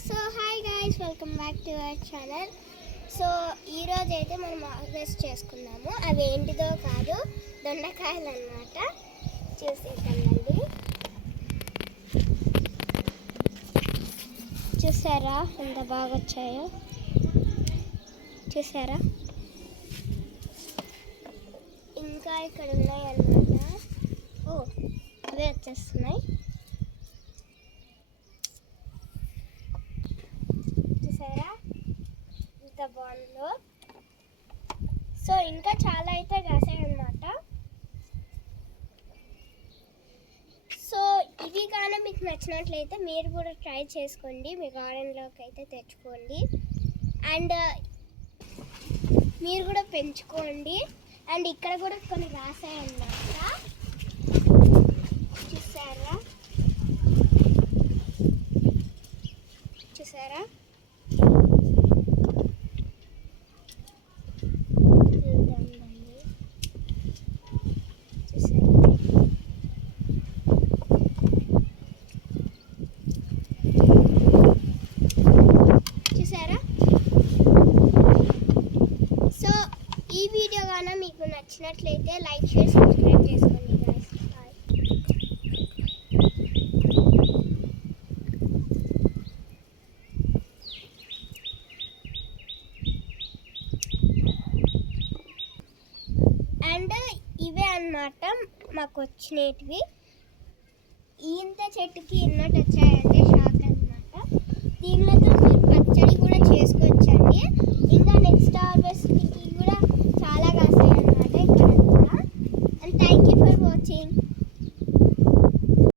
So hi guys, welcome back to our channel. So ఈరోజు అయితే మనం హార్వెస్ట్ చేసుకున్నాము. అవి ఏంటిదో కాదు, దొండకాయలు అన్నమాట. చూసేద్దామండి. చూసారా ఎంత బాగా వచ్చాయో? చూసారా? ఇంకా ఇక్కడ ఉన్నాయి అన్నమాట. ఓ, అవే వచ్చేస్తున్నాయి. చూసారా ఇంత బాగుందో? సో ఇంకా చాలా అయితే కాసాయి అన్నమాట. సో ఇవి కానీ మీకు నచ్చినట్లయితే మీరు కూడా ట్రై చేసుకోండి, మీ గార్డెన్లోకి అయితే తెచ్చుకోండి అండ్ మీరు కూడా పెంచుకోండి. అండ్ ఇక్కడ కూడా కొన్ని రాసాయి అన్నమాట. చూసారా? చూసారా? చూసారా? సో ఈ వీడియో గానా మీకు నచ్చినట్లయితే లైక్ షేర్ సబ్స్క్రైబ్ చేసుకోండి guys. అండ్ ఇవే అన్నమాట మాకు వచ్చినవి. ఇంత చెట్టుకి ఎన్నోటి వచ్చాయంటే షాక్ అన్నమాట. దీనిలో మీరు పచ్చడి కూడా చేసుకోవచ్చండి. ఇంకా నెక్స్ట్ హార్వెస్ట్కి